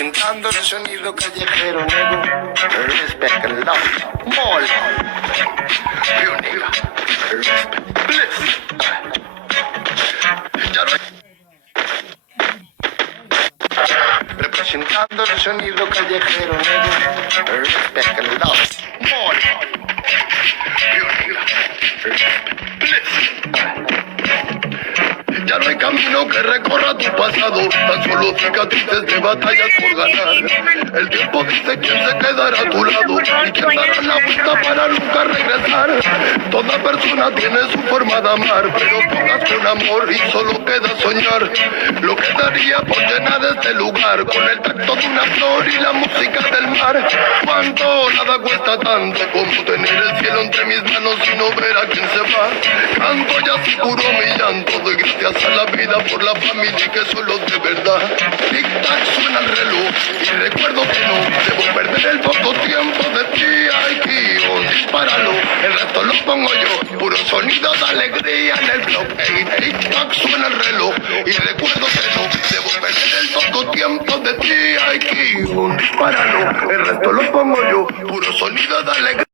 Representando el sonido callejero negro. Respect and love. Mall. Real nigga. Respect. Bliss. Ya no hay- Representando el sonido callejero negro. Respect and love. Mall. Real nigga. Respect. Bliss. Ya no hay camino que recorra tu pasado, tan solo cicatrices de batallas por ganar. El tiempo dice quién se quedará a tu lado y quién dará la vuelta para nunca regresar. Toda persona tiene su forma de amar, pero pocas con amor y solo queda soñar. Lo que daría por llenar este lugar con el tacto de una flor y la música del mar. Cuánto nada cuesta tanto como tener el cielo entre mis manos y no ver a quién se va. Canto ya se curó mi llanto, doy gracias a la vida por la familia que son los de verdad. Tic tac suena el reloj y recuerdo que no debo perder el poco tiempo de ti. Ay, Kion, dispáralo, el resto lo pongo yo. Puro sonido de alegría en el blog. Ey, tic tac suena el reloj y recuerdo que no debo perder el poco tiempo de ti. Ay, Kion, dispáralo, el resto lo pongo yo. Puro sonido de alegría.